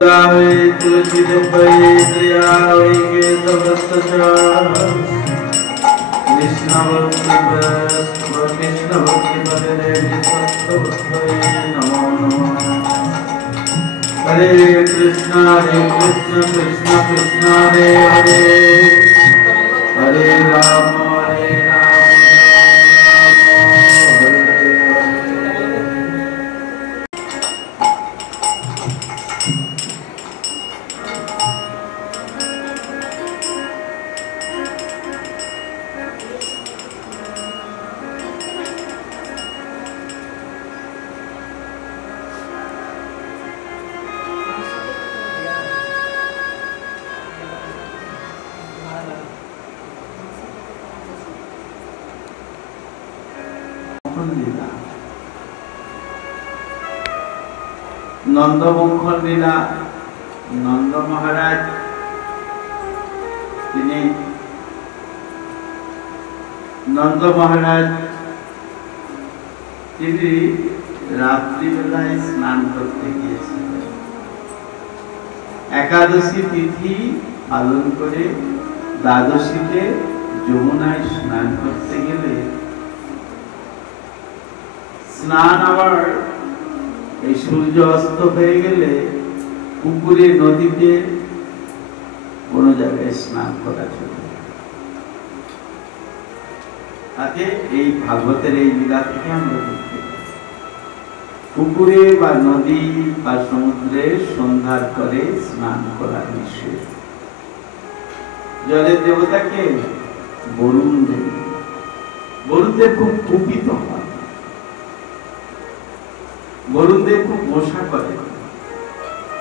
तुलसी हरे कृष्ण कृष्ण कृष्ण हरे हरे हरे राम नंदमुखर लीला नंद महाराज नंद महाराज रात्रि बेलाय स्नान करते गिয়েছিলেন एकादशी तिथि पालन करे द्वादशीते যমুনায় স্নান করতে গেলে স্নান আবার এই সূর্য অস্ত হয়ে গেলে পুকুরে নদীতে কোন জায়গায় স্নান করা চলে তাতে এই ভাগবতের এই লীলা থেকে আমরা দেখতে পাই পুকুরে বা নদী বা সমুদ্রে সন্ধ্যার পরে স্নান করা নিষেধ জলের দেবতাকে বরুণ দেব বরুণদেব খুব কুপিত হন বরুণদেব খুব গোসা করে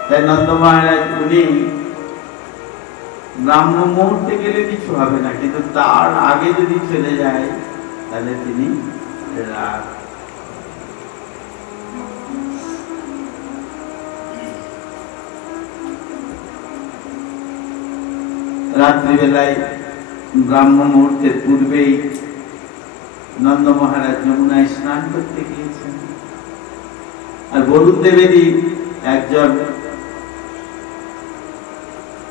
তাই নন্দ মহারাজ উনি ব্রাহ্ম মুহূর্তে গেলে কিছু হবে না কিন্তু তার আগে যদি চলে যায় তাহলে তিনি রাত্রিবেলায় ব্রাহ্ম মুহূর্তের পূর্বেই নন্দ মহারাজ যমুনায় স্নান করতে গিয়েছেন আর বরুণ দেবেরই একজন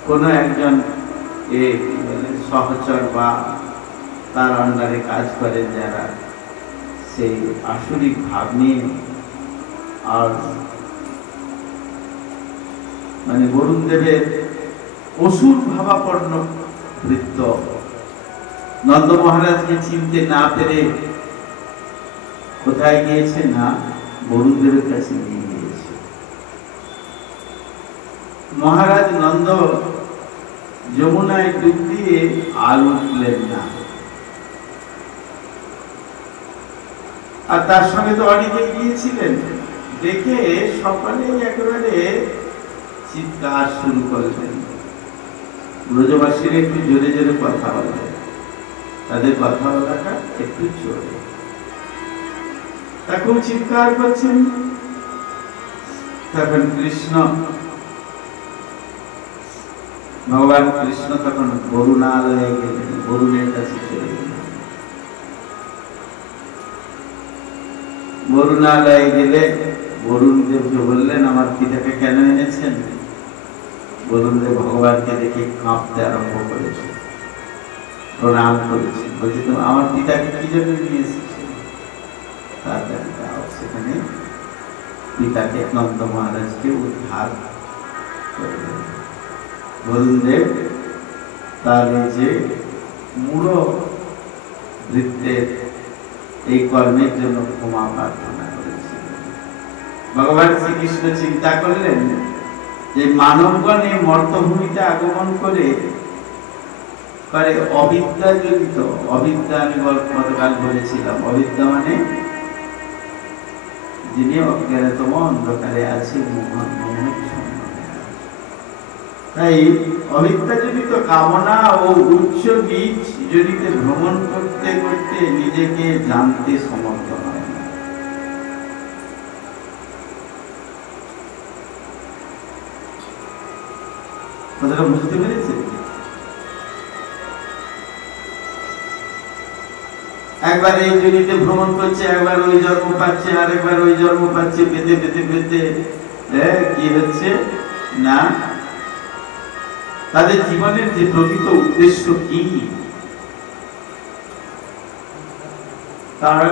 কোন একজন সহচর বা তার আন্ডারে কাজ করেন যারা সেই আসরিক ভাব নিয়ে আর মানে বরুণ দেবের অসুর ভাবাপন্ন বৃত্ত নন্দ মহারাজকে চিনতে না পেরে কোথায় গিয়েছে না বরুণ দেবের কাছে নিয়ে গিয়েছে মহারাজ নন্দ যমুনায় ডুব দিয়ে আর উঠলেন না আর তার সঙ্গে তো অনেকে গিয়েছিলেন দেখে সকালে একেবারে চিৎকার শুরু করলেন ব্রজবাসীরা একটু জোরে জোরে কথা বলে তাদের কথা বলাটা একটু জোরে তা খুব চিৎকার করছেন তখন কৃষ্ণ ভগবান কৃষ্ণ তখন বরুণালয়ে গেলেন বরুণের কাছে চলে গেলেন বরুণালয়ে গেলে বরুণ দেবকে বললেন আমার পিতাকে কেন এনেছেন বরুণ দেব ভগবানকে দেখে কাঁপতে আরম্ভ করেছে প্রণাম করেছে বলছে তুমি আমার পিতাকে কি জন্য নিয়ে এসেছো সেখানে পিতাকে নন্দ মহারাজকে উদ্ধার করলেন বরুণ দেব তার যে মূল বৃত্তের এই কর্মের জন্য ক্ষমা প্রার্থনা করেছিলেন ভগবান শ্রীকৃষ্ণ চিন্তা করলেন যে মানবগণ এই মর্তভূমিতে আগমন করে অবিদ্যা জড়িত অবিদ্যা আমি গতকাল বলেছিলাম অবিদ্যা মানে যিনি অজ্ঞানতম অন্ধকারে আছে তাই অবিদ্যা জড়িত কামনা ও উচ্চ বীজ জড়িত ভ্রমণ করতে করতে নিজেকে জানতে সমর্থ হয় না কথাটা বুঝতে পেরেছে একবার এই জনিতে ভ্রমণ করছে একবার ওই জন্ম পাচ্ছে আরেকবার ওই জন্ম পাচ্ছে পেতে পেতে পেতে কি হচ্ছে না, তাদের জীবনের যে প্রকৃত উদ্দেশ্য কি, তারা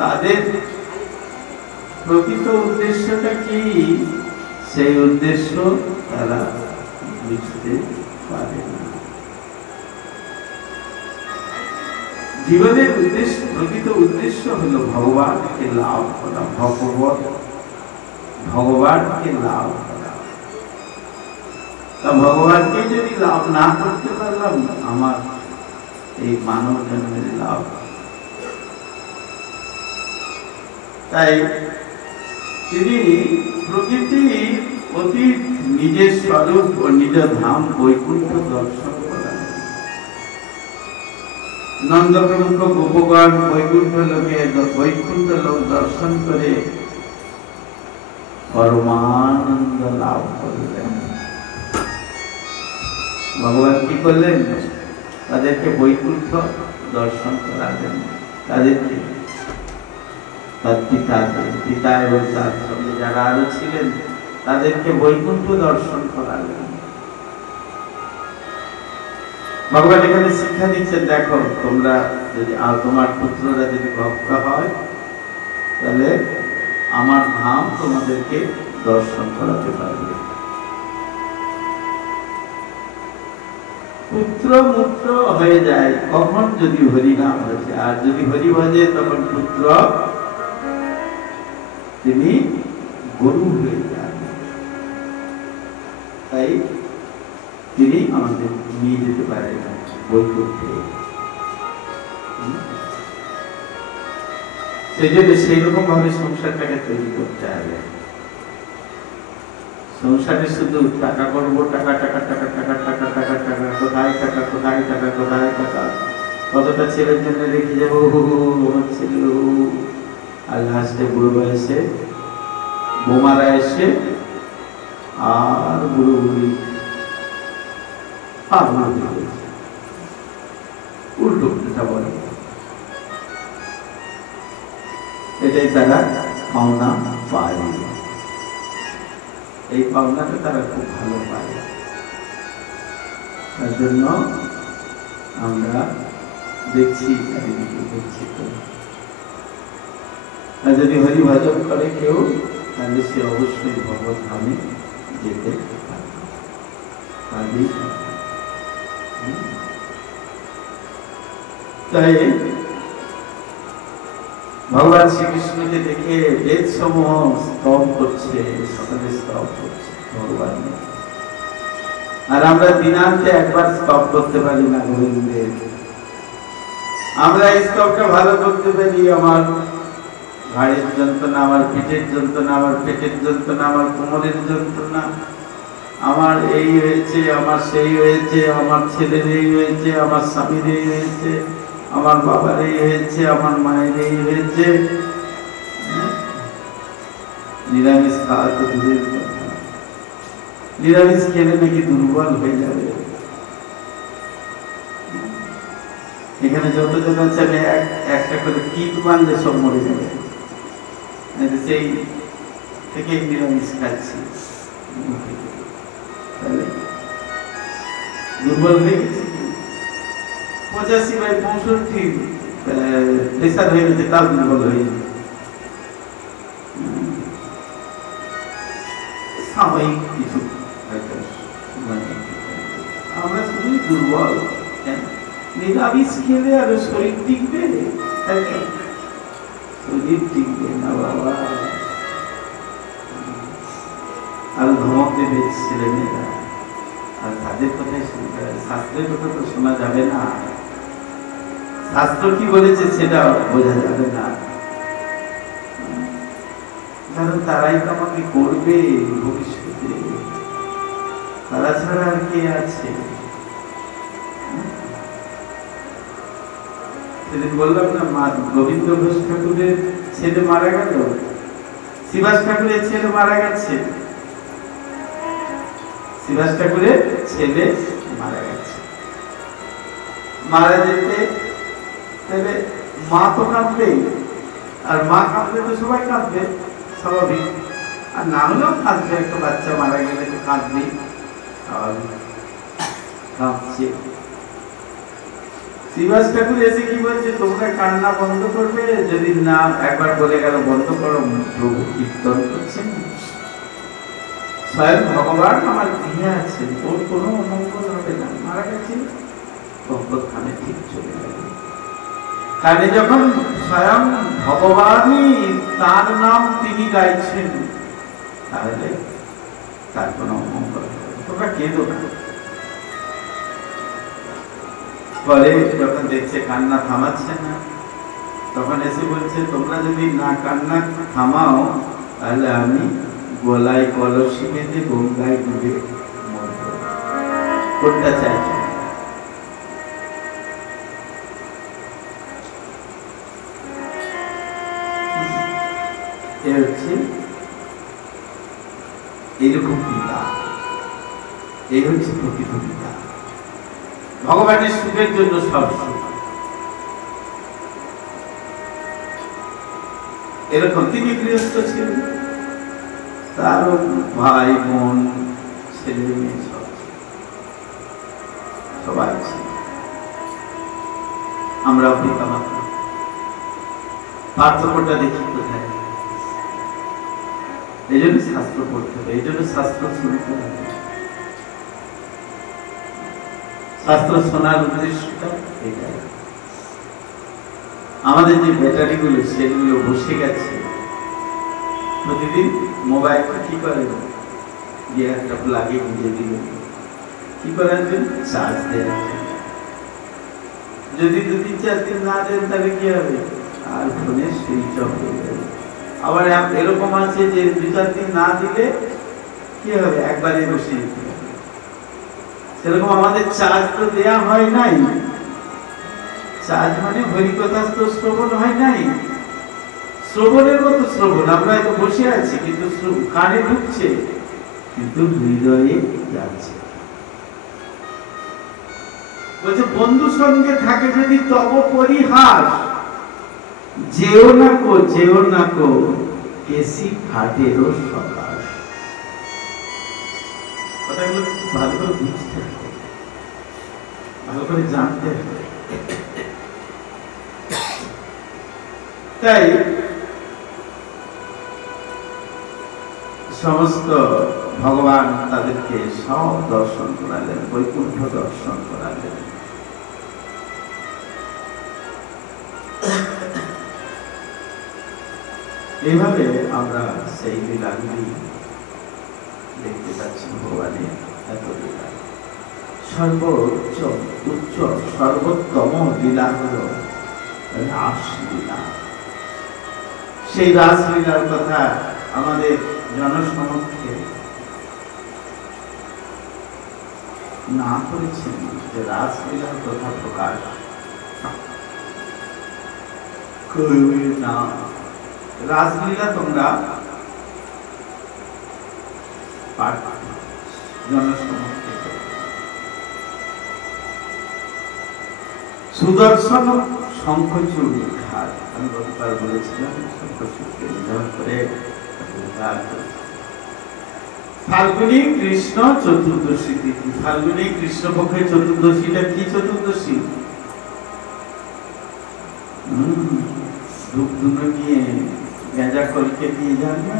তাদের প্রকৃত উদ্দেশ্যটা কি, সেই উদ্দেশ্য তারা বুঝতে পারে না। জীবনের উদ্দেশ্য, প্রকৃত উদ্দেশ্য হলো ভগবানকে লাভ করা, ভগবানকে লাভ করা। তা ভগবানকে যদি লাভ না করতে পারলাম, আমার এই মানব জন্মের লাভ। তাই তিনি প্রকৃতি অতীত নিজের স্বরূপ ও নিজ ধাম বৈকুণ্ঠ দর্শন করেন। নন্দ প্রমুখ গোপগণ বৈকুণ্ঠ লোক দর্শন করে পরমানন্দ লাভ করলেন। ভগবান কি করলেন? তাদেরকে বৈকুণ্ঠ দর্শন করালেন। তাদেরকে তার পিতা এবং তার সঙ্গে যারা আরো ছিলেন তাদেরকে বৈকুণ্ঠ দর্শন করালেন। ভগবান এখানে শিক্ষা দিচ্ছেন, দেখো তোমরা যদি তোমার পুত্ররা যদি ভক্ত হয় তাহলে আমার ধাম তোমাদেরকে দর্শন করাতে পারবে। পুত্র মূত্র হয়ে যায় কখন? যদি হরি নাম হয়েছে। আর যদি হরি ভজে তখন পুত্র তিনি গরু হয়ে যান। তাই তিনি আমাদের নিয়ে যেতে পারেন বৈকুণ্ঠে। সেই জন্য সেই রকম ভাবে সংসারটাকে তৈরি করতে হবে। সংসারে শুধু টাকা করবো, টাকা টাকা টাকা টাকা টাকা টাকা টাকা, কোথায় টাকা কোথায় টাকা কোথায় টাকা, কতটা ছেলের জন্য রেখে যাবো আমার ছেলে, আর লাস্টে বুড়ো বয়সে বোমারা এসে আর বুড়ো বুড়ি উল্টো উল্টা বলে। এটাই তারা পাওনা পায়। এই পাওনাটা তারা খুব ভালো পায়। তার জন্য আমরা দেখছি চারিদিকে দেখছি তো। আর যদি হরি ভজন করে কেউ তাহলে সে অবশ্যই ভগবত ধামে যেতে পারবে। তাই ভগবান শ্রীকৃষ্ণকে দেখে বেদ সমূহ স্তব করছে, সকলে স্তব করছে ভগবান। আর আমরা দিনান্তে একবার স্তব করতে পারি না গোবিন্দের। আমরা এই স্তবটা ভালো করতে পারি, আমার ঘাড়ের যন্ত্রণা, আমার পিঠের যন্ত্রণা, আমার পেটের যন্ত্রণা, আমার কোমরের যন্ত্রণা, আমার এই হয়েছে, আমার সেই হয়েছে, আমার ছেলের এই হয়েছে, আমার স্বামীর এই হয়েছে, আমার বাবার এই হয়েছে, আমার মায়ের এই হয়েছে। নিরামিষ খাওয়া তো দূরের কথা, নিরামিষ খেলে নাকি দুর্বল হয়ে যাবে। এখানে যতজন আছে আমি একটা করে টিপ মারলে সব মরে যাবে। সেই থেকে নিরামিষ খাচ্ছি, দুর্বল হয়ে গেছি। 85/65 প্রেসার হয়ে গেছে, তাও দুর্বল হয়ে গেছে। সাময়িক কিছু আমরা শুধু দুর্বল। নিরামিষ খেলে আর শরীর টিকবে? শরীর টিকবে না বাবা। আর ধমক দেবে ছেলে মেয়েরা, আর তাদের কথাই শুনতে হবে। শাস্ত্রের কথা তো শোনা যাবে না। শাস্ত্র কি বলেছে সেটা বোঝা যাবে না, কারণ তারাই তো আমাকে করবে ভবিষ্যতে। তারা ছাড়া আর কে আছে? সেদিন বললাম না, মা গোবিন্দ ঘোষ ঠাকুরের ছেলে মারা গেল, শিবাস ঠাকুরের ছেলে মারা গেছে, শিবাস ঠাকুরের ছেলে মারা গেছে। মারা যেতে তাহলে মা তো কাঁদবে, আর মা কাঁদলে তো সবাই কাঁদবে, স্বাভাবিক। আর না হলেও কাঁদবে, একটা বাচ্চা মারা গেলে কাঁদবি, আর কাঁদছে। শ্রীবাস ঠাকুর এসে কি বলছে, তোমরা কান্না বন্ধ করবে, যদি না একবার বলে গেল বন্ধ করো, প্রভু কীর্তন করছেন, স্বয়ং ভগবান আমার গৃহে আছেন, ওর কোনো অমঙ্গল হবে না। মারা গেছে, ভগবত কানে ঠিক চলে যাবে। কানে যখন স্বয়ং ভগবানই তার নাম তিনি গাইছেন, তাহলে তার কোনো অমঙ্গল হবে। তোমরা কেঁদো না। পরে যখন দেখছে কান্না থামাচ্ছে না, তখন এসে বলছে, তোমরা যদি না কান্না থামাও, তাহলে আমি গলায় কলসি বেঁধে গঙ্গায় ডুবে মরব। কোনটা চাইছো? হচ্ছে এইরকম পিতা, এই হচ্ছে প্রকৃত পিতা। ভগবানের সুখের জন্য সব সুখ। এরকম তিনি গৃহস্থ ছিলেন, তার ভাই বোন ছেলে মেয়ে সবাই ছিল। আমরা পিতা মাতা, পার্থক্যটা দেখি কোথায়? এই জন্য শাস্ত্র পড়তে হবে, এই জন্য শাস্ত্র শুনতে হবে। শাস্ত্র শোনার উদ্দেশ্যটা এটাই। আমাদের যে ব্যাটারি গুলো, সেগুলো বসে গেছে, প্রতিদিন মোবাইলটা কি করে, গিয়ে একটা প্লাগে গুঁজে দিল, কি করার জন্য? চার্জ দেওয়ার জন্য। যদি 2-3-4 দিন না দেন, তাহলে কি হবে? আর ফোনে সুইচ অফ হয়ে যাবে। আবার এরকম আছে যে 2-4 দিন না দিলে কি হবে? একবারে বসে যেতে হবে। সেরকম আমাদের চার্জ তো দেয়া হয় নাই। চার্জ মানে হরিকথা তো শ্রবণ হয় নাই। শ্রবণের মতো শ্রবণ, আমরা তো বসে আছি, কিন্তু কানে ঢুকছে, কিন্তু হৃদয়ে যাচ্ছে। বলছে, বন্ধু সঙ্গে থাকে যদি তব পরিহাস, যেও না কো কেসি ফাটেরও সকাশ। কথাগুলো ভালো করে বুঝতে হবে, ভালো করে জানতে হবে। তাই সমস্ত ভগবান তাদেরকে সব দর্শন করালেন, বৈকুণ্ঠ দর্শন করালেন। এইভাবে আমরা সেই লীলাগুলি দেখতে পাচ্ছি। ভগবানের এত লীলা, সর্বোচ্চ উচ্চ সর্বোত্তম লীলা হল রাসলীলা। সেই রাসলীলার কথা আমাদের জনসমক্ষে না করেছেন, যে রাসলীলার কথা প্রকাশ করবে না। রাসলীলা তোমরা পাঠ জনসমক্ষে। সুদর্শন শঙ্খচূড় ঘাট, আমি গতকাল বলেছিলাম, শঙ্খচূড়কে নিধন করে ফাল্গুনী কৃষ্ণ চতুর্দশী তিথি। ফাল্গুনী কৃষ্ণপক্ষের চতুর্দশীটা কি চতুর্দশী? ধূপধুনো নিয়ে গেঁজা কলকে নিয়ে যান না,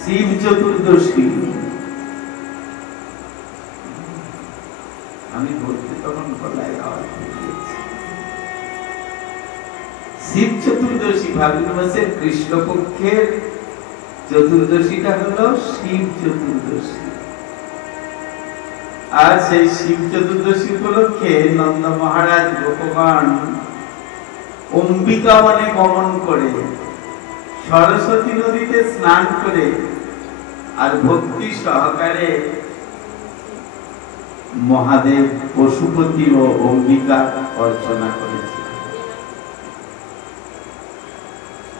শিব চতুর্দশী। আমি বলতে তখন গলায় আওয়াজ দিয়েছি। শিব চতুর্দশী, ফাল্গুন মাসের কৃষ্ণপক্ষের চতুর্দশীটা হলো শিব চতুর্দশী। আর সেই শিব চতুর্দশী উপলক্ষে নন্দ মহারাজ গোপগণ অম্বিকা বনে গমন করে, সরস্বতী নদীতে স্নান করে, আর ভক্তি সহকারে মহাদেব পশুপতি ও অম্বিকা অর্চনা করেছে।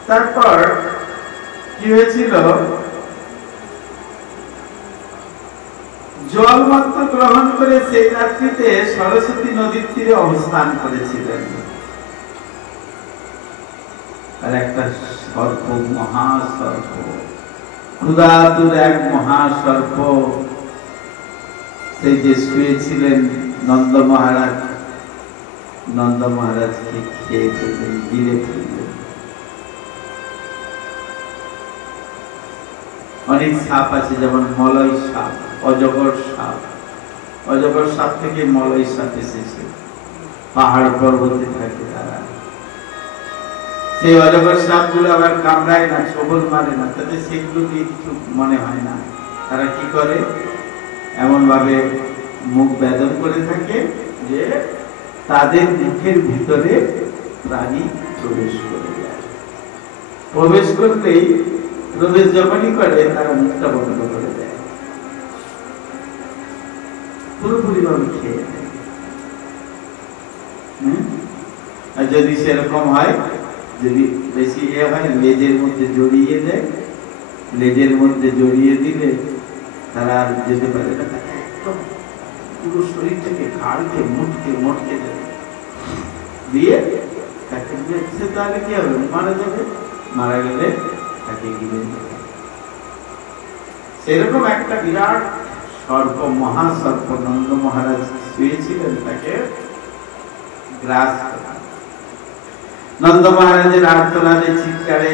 তারপর কি হয়েছিল? জল মাত্র গ্রহণ করে সেই রাত্রিতে সরস্বতী নদীর তীরে অবস্থান করেছিলেন। আর একটা সর্প, মহাসর্প ক্ষুধাতুর এক মহাসর্প সেই যে শুয়েছিলেন নন্দ মহারাজকে খেয়ে ফেললেন, গিলে ফেললেন। অনেক সাপ আছে, যেমন মলয় সাপ, অজগর সাপ। অজগর সাপ থেকে মলয় সাপ এসেছে, পাহাড় পর্বতে থাকে তারা। সেই অজগর সাপ গুলো আবার কামড়ায় না, ছোবল মারে না, তাতে সেগুলো কিছু মনে হয় না। তারা কি করে, এমন ভাবে মুখ বেদন করে থাকে যে তাদের মুখের ভিতরে প্রাণী প্রবেশ করে যায়। প্রবেশ করলেই, প্রবেশ যখনই করে, তারা মুখটা বন্ধ করে দেয়, পুরোপুরি ভাবে খেয়ে নেয়। আর যদি সেরকম হয়, যদি বেশি হয়, লেজের মধ্যে জড়িয়ে দেয়, লেজের মধ্যে জড়িয়ে দিলে তারা আর যেতে পারে না, একদম পুরো শরীরটাকে ঘাড়কে মোটকে দেবে, দিয়ে তাকে সে তাহলে কি হবে, মারা যাবে। মারা গেলে তাকে গিলে দেবে। সেরকম একটা বিরাট সর্প, মহাসর্প নন্দ মহারাজ শুয়েছিলেন, তাকে গ্রাস করা। নন্দ মহারাজের আর্তনাদে, চিৎকারে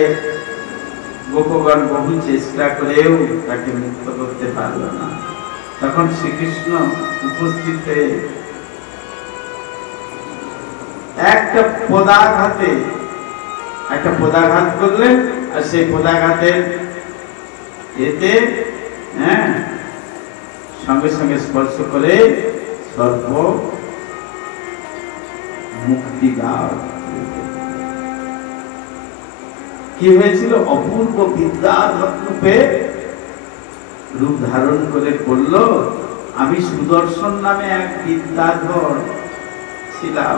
গোপগণ বহু চেষ্টা করেও তাকে মুক্ত করতে পারল না। তখন শ্রীকৃষ্ণ উপস্থিত হয়ে একটা পদাঘাত করলেন, আর সেই পদাঘাতের এতে সঙ্গে সঙ্গে স্পর্শ করে সর্প মুক্তি লাভ। কি হয়েছিল, অপূর্ব বিদ্যারূপে রূপ ধারণ করে বলল, আমি সুদর্শন নামে এক বিদ্যাধর ছিলাম।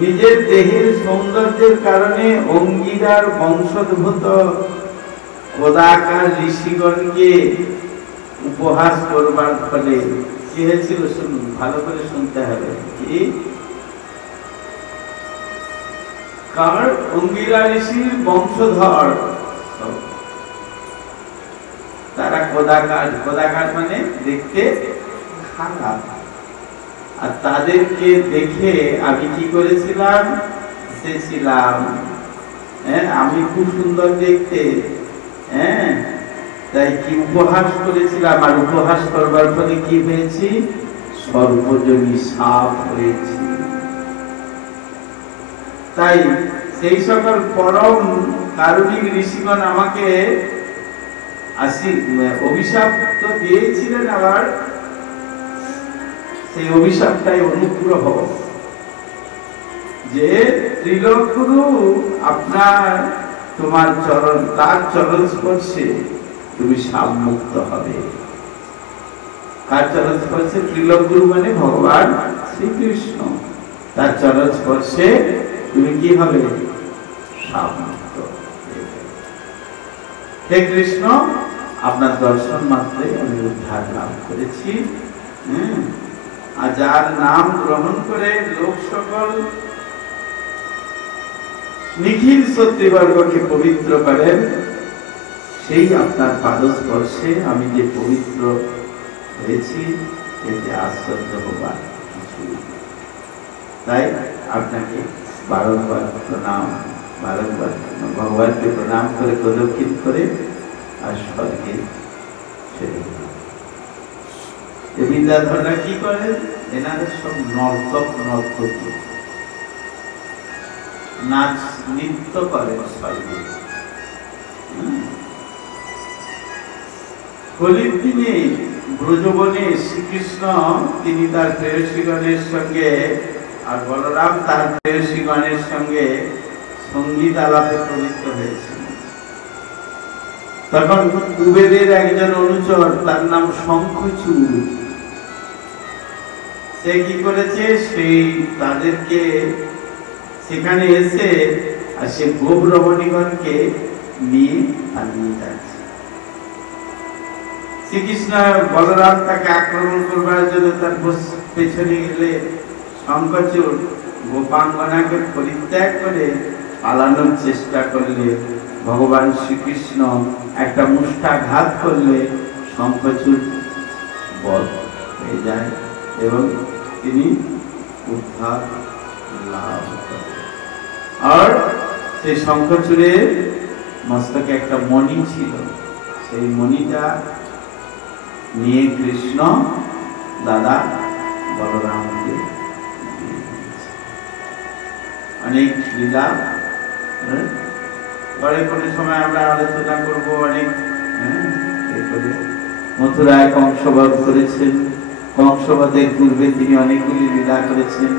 নিজের দেহের সৌন্দর্যের কারণে অঙ্গিরার বংশোদ্ভূত কদাকার ঋষিগণকে উপহাস করবার ফলে কি হয়েছিল, শুনুন, ভালো করে শুনতে হবে। কি, কার অঙ্গিরা ঋষির বংশধর, তারা কদাকার মানে দেখতে খারাপ। আর তাদেরকে দেখে আমি কি করেছিলাম, এসেছিলাম, আমি খুব সুন্দর দেখতে, তাই কি উপহাস করেছিলাম। আর উপহাস করবার ফলে কি হয়েছি, সর্বজনী সাপ হয়েছি। তাই সেই সকল পরম কারুণিক ঋষিগণ আমাকে অভিশাপ তো দিয়েছিলেন, আবার সেই অভিশাপটাই অনুগ্রহ, যে ত্রিলোকগুরু তোমার চরণ, তার চরণ স্পর্শে তুমি সাপ মুক্ত হবে। কার চরণ স্পর্শে? ত্রিলোকগুরু মানে ভগবান শ্রীকৃষ্ণ, তার চরণ স্পর্শে তুমি কি হবে, সাপ মুক্ত। হে কৃষ্ণ, আপনার দর্শন মাত্রে আমি উদ্ধার লাভ করেছি। আর যার নাম গ্রহণ করে লোক সকল নিখিল সত্যিবর্গকে পবিত্র করেন, সেই আপনার পাদস্পর্শে আমি যে পবিত্র হয়েছি, এতে আশ্চর্য হবার কিছু। তাই আপনাকে বারংবার ভগবানকে প্রণাম করে, প্রদক্ষিণ করে আর স্বর্গে ছেড়ে দিন। বিদ্যাধররা কি করেন, এনাদের সব নর্তকী নাচ নৃত্য করেন স্বর্গে। কলির দিনে ব্রজবনে শ্রীকৃষ্ণ তিনি তার প্রেয়সীগণের সঙ্গে, আর বলরাম তার প্রেয়সীগণের সঙ্গে সঙ্গীত আলাপে প্রবৃত্ত হয়েছিল। তখন কুবেরের একজন অনুচর, তার নাম শঙ্খচূড়, সে কি করেছে, সেই তাদেরকে সেখানে এসে আর সে গোব্রমণীগণকে নিয়ে পালিয়ে যাচ্ছে। শ্রীকৃষ্ণ বলরাম তাকে আক্রমণ করবার জন্য তার পেছনে গেলে শঙ্খচূড় গোপাঙ্গনাকে পরিত্যাগ করে পালানোর চেষ্টা করলে ভগবান শ্রীকৃষ্ণ একটা মুষ্টাঘাত করলে শঙ্খচূড় বধ হয়ে যায় এবং তিনি উদ্ধার লাভ করেন। আর সেই শঙ্খচূড়ের মস্তকে একটা মণি ছিল, সেই মণিটা নিয়ে কৃষ্ণ দাদা বলরামকে অনেক লীলা পরে কোনো সময় আমরা আলোচনা করব। অনেক মথুরায় কংসবধ করেছেন, কংসবধের পূর্বে তিনি অনেকগুলি লীলা করেছেন।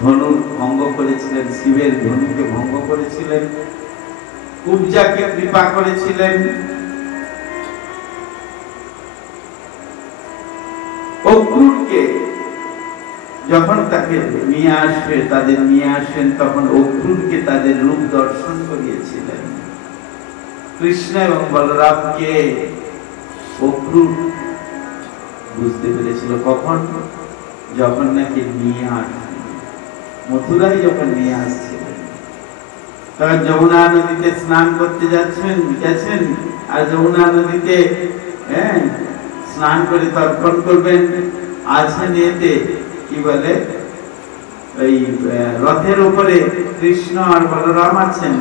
ধনু ভঙ্গ করেছিলেন, শিবের ধনুকে ভঙ্গ করেছিলেন, কুব্জাকে কৃপা করেছিলেন, অক্রূরকে যখন তাকে নিয়ে আসে, তাদের নিয়ে আসেন, তখন অক্রূরকে তাদের রূপ দর্শন করিয়েছিলেন। কৃষ্ণ এবং বলরামকে অক্রূর বুঝতে পেরেছিল কখন, যখন নাকি নিয়ে আসেন, মথুরায় যখন নিয়ে আসছিলেন, তখন যমুনা নদীতে স্নান করতে গেছেন, আর যমুনা নদীতে স্নান করে তর্পণ করবেন। আছেন এতে কি বলে, ওই রথের উপরে কৃষ্ণ আর বলরাম আছেন,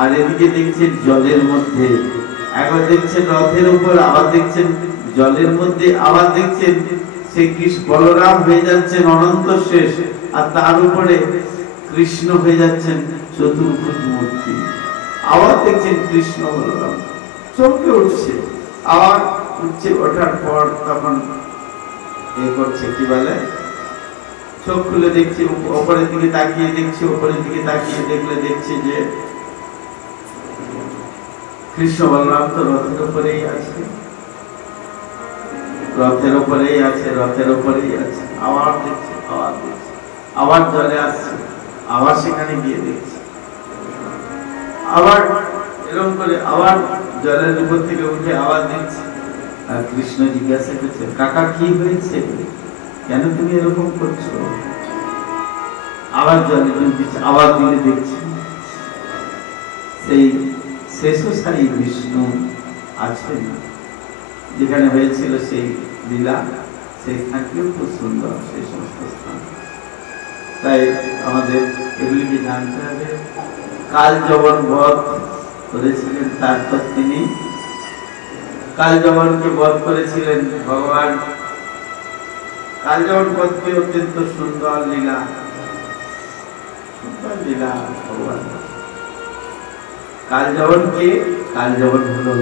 আর এদিকে দেখছেন জলের মধ্যে, একবার দেখছেন রথের উপর, আবার দেখছেন জলের মধ্যে, আবার দেখছেন সেই কৃষ্ণ বলরাম হয়ে যাচ্ছেন অনন্ত শেষ, আর তার উপরে কৃষ্ণ হয়ে যাচ্ছেন চতুর্ভুজ মূর্তি। আবার দেখছেন কৃষ্ণ বলরাম চমকে উঠছে, আবার উঠছে, ওঠার পর তখন করছে কি বলে, চোখ খুলে দেখছে, উপরের দিকে তাকিয়ে দেখছে, উপরের দিকে তাকিয়ে দেখলে দেখছে যে কৃষ্ণ বলরাম তো রথের উপরেই আছে, রথের উপরেই আছে, রথের উপরেই আছে। আবার দেখছে, আবার দেখছে, আবার জলে আসছে, আবার সেখানে গিয়ে দেখছে, আবার এরকম করে আবার জলের উপর থেকে উঠে আবার দেখছে। আর কৃষ্ণ জিজ্ঞাসা করছে, কাকা কি হয়েছে, কেন তুমি এরকম করছো? আবার জলে দিচ্ছে, আবার দিকে দেখছি, সেই শেষশায়ী বিষ্ণু আছেন, যেখানে হয়েছিল সেই লীলা, সেই স্থানটিও খুব সুন্দর, সেই সমস্ত স্থান। তাই আমাদের এগুলিকে জানতে হবে। কাল যবন বধ করেছিলেন, তারপর তিনি কাল যবনকে বধ করেছিলেন ভগবান। কাল যবন বধকে অত্যন্ত সুন্দর লীলা, সুন্দর লীলা ভগবান। কাল যবনকে, কাল যবন হলো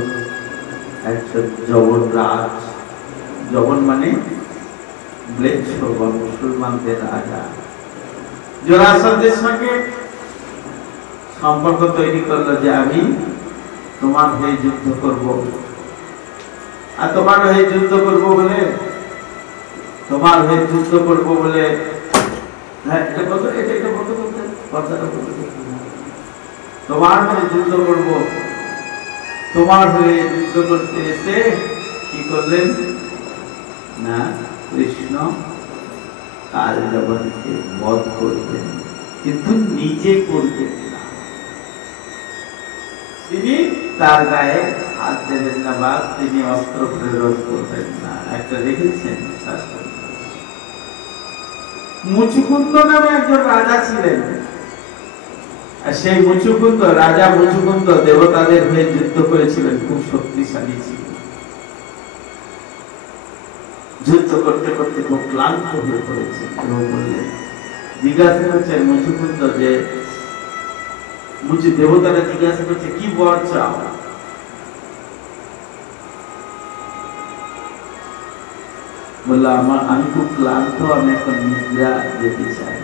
একজন যবনরাজ, যবন মানে ম্লেচ্ছ বা মুসলমানদের রাজা। জরাসন্ধের সঙ্গে সম্পর্ক তৈরি করলো যে আমি তোমার হয়ে যুদ্ধ করব, আর তোমার হয়ে যুদ্ধ করব বলে, তোমার হয়ে যুদ্ধ করব বলে, হ্যাঁ এটা কত, এটা কত করতে কথাটা বলতে, তোমার হয়ে যুদ্ধ করব, তোমার হয়ে যুদ্ধ করতে এসে কি করলেন না, কৃষ্ণ কাল যবনকে বধ করবেন, কিন্তু নিজে করবেন না, তিনি তার গায়ে হাত দেবেন না, বা তিনি অস্ত্র প্রেরণ করবেন না। একটা রেখেছেন। মুচুকুন্দ নামে একজন রাজা ছিলেন, আর সেই মুচুকুন্দ, রাজা মুচুকুন্দ দেবতাদের হয়ে যুদ্ধ করেছিলেন, খুব শক্তিশালী ছিল। যুদ্ধ করতে করতে খুব ক্লান্ত হয়ে পড়েছে, এবং বললেন, জিজ্ঞাসা করছেন মুচুকুন্দ যে, দেবতারা জিজ্ঞাসা করছে কি বর চাও? বললাম আমি খুব ক্লান্ত, আমি এখন নিদ্রা যেতে চাই।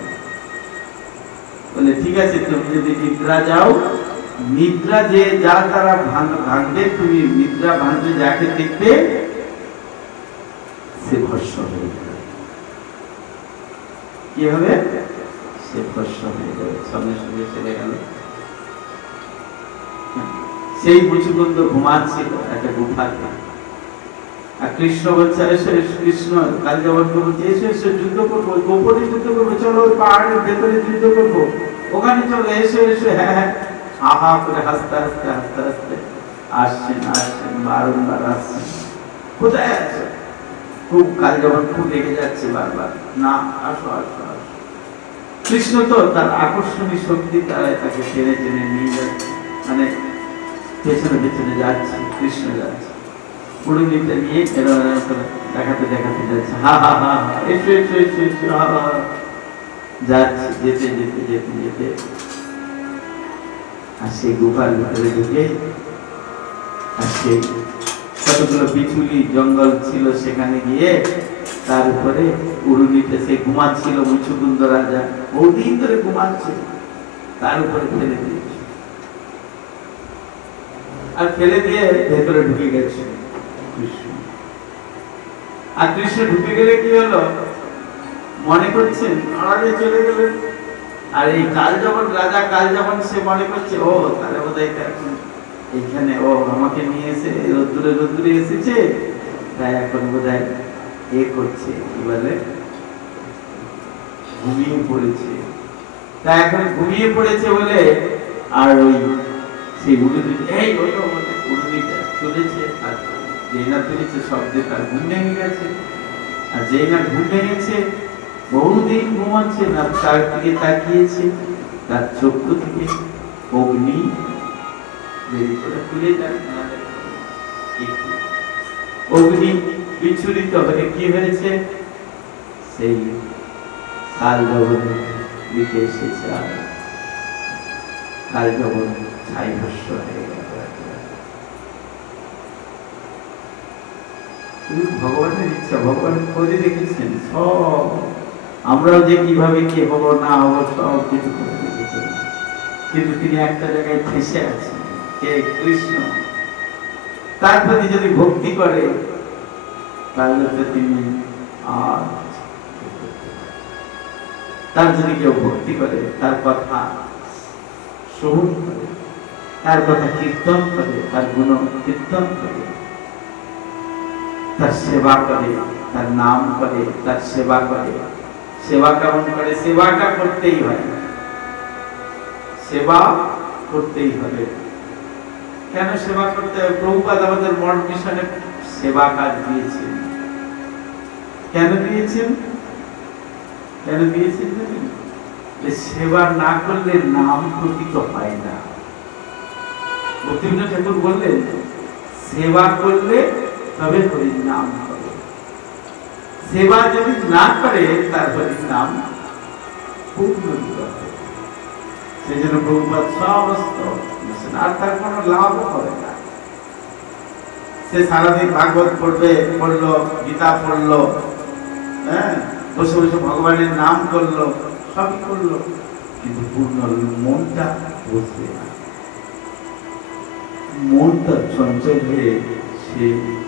বলে ঠিক আছে, তুমি যদি নিদ্রা যাও, নিদ্রা যে যার দ্বারা ভাঙবে, তুমি নিদ্রা ভাঙবে যাকে দেখবে সে ভস্ম হয়ে যাবে। কি হবে? সে ভস্ম হয়ে যাবে, সঙ্গে সঙ্গে চলে গেল। সেই মুচুকুন্দ ঘুমাচ্ছিল একটা গুফাতে, আর কৃষ্ণ বলছে এসো, কৃষ্ণ কাল যবনকে বলছে এসো এসো যুদ্ধ করবো, গোপনে যুদ্ধ করবো, চলো ওই পাহাড়ের ভেতরে যুদ্ধ করবো, ওখানে চলো, এসো এসো। হ্যাঁ হ্যাঁ, আহা করে হাসতে হাসতে হাসতে হাসতে আসছেন আসছেন, বারংবার আসছেন। কোথায় আছে? খুব কাল যখন খুব রেগে যাচ্ছে বারবার, না আসো আসো আসো। কৃষ্ণ তো তার আকর্ষণী শক্তি দ্বারা তাকে টেনে টেনে নিয়ে যাচ্ছে, মানে পেছনে পেছনে যাচ্ছে, কৃষ্ণ যাচ্ছে, পুরোহিতটা নিয়ে দেখাতে দেখাতে যাচ্ছে, হা হা হা হা, এসো এসো এসো এসো, হা হা যাচ্ছে, যেতে যেতে যেতে যেতে আর সেই গুহার ভিতরে ঢুকে, আর সেই কতগুলো বিচুলি জঙ্গল ছিল সেখানে গিয়ে তার উপরে উড়ুনিতে সে ঘুমাচ্ছিল, মুচুকুন্দ রাজা বহুদিন ধরে ঘুমাচ্ছিল, তার উপরে ফেলে দিয়েছে, আর ফেলে দিয়ে ভেতরে ঢুকে গেছে কৃষ্ণ। আর কৃষ্ণ ঢুকে গেলে কি হলো মনে করছেন, আড়ালে চলে গেলেন। আর এই কাল যখন রাজা, কাল যখন সে মনে করছে, ও তাহলে বোধহয় এখন এইখানে ও আমাকে নিয়ে এসে রোদ্দুরে রোদ্দুরে এসেছে, তাই এখন বোধহয় এ করছে, কি বলে ঘুমিয়ে পড়েছে। তাই এখন ঘুমিয়ে পড়েছে বলে আর ওই সেই উড়ুনি, এই ওই উড়ুনিটা তুলেছে, আর যেই না তুলেছে শব্দে তার ঘুম ভেঙে গেছে। আর যেই না ঘুম ভেঙেছে, বহুদিন ঘুমাচ্ছে না, তার দিকে তাকিয়েছে, তার চক্ষু থেকে অগ্নি বেরিয়ে পড়ে, খুলে যায়, অগ্নি বিচ্ছুরিত হয়ে কি হয়েছে, সেই কাল জগতের দিকে এসেছে, আর কাল জগৎ ছাই ভস্য হয়ে গেল। ভগবানের ইচ্ছা, ভগবান করে রেখেছেন সব। আমরাও যে কিভাবে কে হবো না হবো সব কিছু করে রেখেছেন, কিন্তু তিনি একটা জায়গায় ফেসে আছেন, কে কৃষ্ণ। তার প্রতি যদি ভক্তি করে তাহলে তো তিনি আর, তার যদি কেউ ভক্তি করে, তার কথা শ্রবণ করে, তার কথা কীর্তন করে, তার গুণ কীর্তন করে, তার সেবা করে, তার নাম করে, তার সেবা করে। সেবা কেমন করে? সেবাটা করতেই হয়, সেবা করতেই হবে। কেন সেবা করতে হবে? প্রভুপাদ আমাদের মঠ মিশনে সেবা কাজ দিয়েছেন। কেন দিয়েছেন? কেন দিয়েছেন জানেন? সেবা না করলে নাম প্রকৃত হয় না। ভক্তিবিনোদ ঠাকুর বললেন, সেবা করলে তবে হরির নাম হবে। সেবা যদি না করে তার হরির নাম পূর্ণ হবে। সেই জন্য প্রভুপাদ সমস্ত, আর তার কোনো লাভ হবে না। সে সারাদিন ভাগবত পড়লো, গীতা পড়লো, হ্যাঁ, বসে বসে ভগবানের নাম করলো, সবই করলো, কিন্তু পূর্ণ মনটা বসবে না। মনটা চঞ্চল হয়ে সে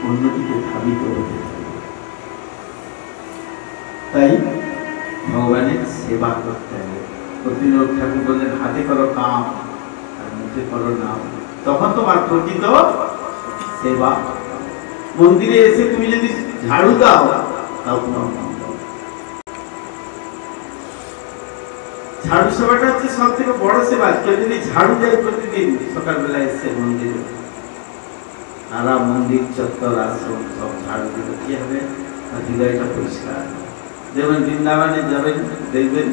অন্যদিকে ধাবিত হতে থাকে। তাই ভগবানের সেবা করতে হবে। প্রতিদিন ঠাকুর বললেন, হাতে করো কাম আর মুখে করো নাম, তখন তোমার প্রকৃত সেবা। মন্দিরে এসে তুমি যদি ঝাড়ু দাও তাও তোমার মঙ্গল। ঝাড়ু সেবাটা হচ্ছে সব থেকে বড় সেবা। কেউ যদি ঝাড়ু দেয় প্রতিদিন সকালবেলা এসে মন্দিরে, সারা মন্দির চত্বর আশ্রম সব ঝাড়ু দিলে কি হবে? হৃদয়টা পরিষ্কার। যেমন বৃন্দাবনে যাবেন, দেখবেন